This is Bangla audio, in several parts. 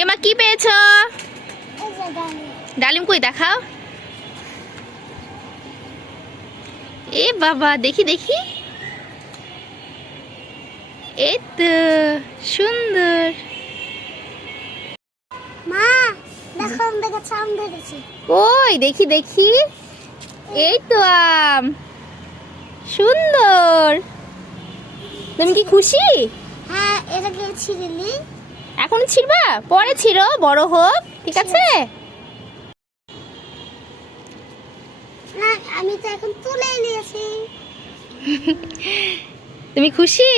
এমা কি পেয়েছো? ডালিম কই দেখাও। এ বাবা দেখি দেখি। এই তো সুন্দর। মা দেখো আমাদের কাছে আম ধরেছে। কই দেখি দেখি। এই তো আম, সুন্দর। তুমি কি খুশি? হ্যাঁ এটাকে ছিঁড়লি? এখন ছিড়বা? পরে ছিড়ো, বড় হোক, ঠিক আছে? না আমি তো এখন তুলে নিয়েছি। তুমি খুশি?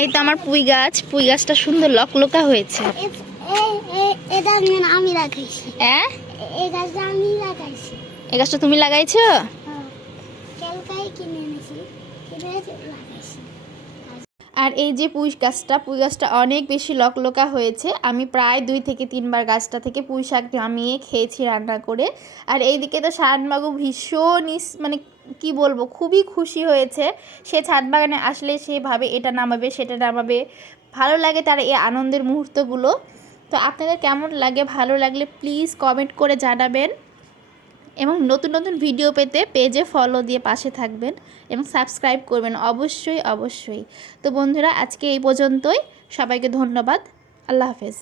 এই তো আমার পুঁই গাছ, পুঁই গাছটা সুন্দর লকলকা হয়েছে। এটা আমি লাগাইছি। হ্যাঁ, এই গাছটা আমি লাগাইছি। এই গাছটা তুমি লাগাইছো? কালকাই কিনে এনেছি, কিনে লাগাইছি। আর এই যে পুঁই গাছটা অনেক বেশি লকলকা হয়েছে। আমি প্রায় 2 থেকে 3 বার গাছটা থেকে পুঁই শাক নামিয়ে খেয়েছি রান্না করে। আর এইদিকে তো শানবাবু ভীষণ মানে কি বলবো, খুবই খুশি হয়েছে। সে ছাদ বাগানে আসলে সে ভাবে এটা নামাবে সেটা নামাবে, ভালো লাগে তার এই আনন্দের মুহূর্তগুলো। তো আপনাদের কেমন লাগে? ভালো লাগলে প্লিজ কমেন্ট করে জানাবেন এবং নতুন নতুন ভিডিও পেতে পেজে ফলো দিয়ে পাশে থাকবেন এবং সাবস্ক্রাইব করবেন অবশ্যই অবশ্যই। তো বন্ধুরা আজকে এই পর্যন্তই, সবাইকে ধন্যবাদ, আল্লাহ হাফেজ।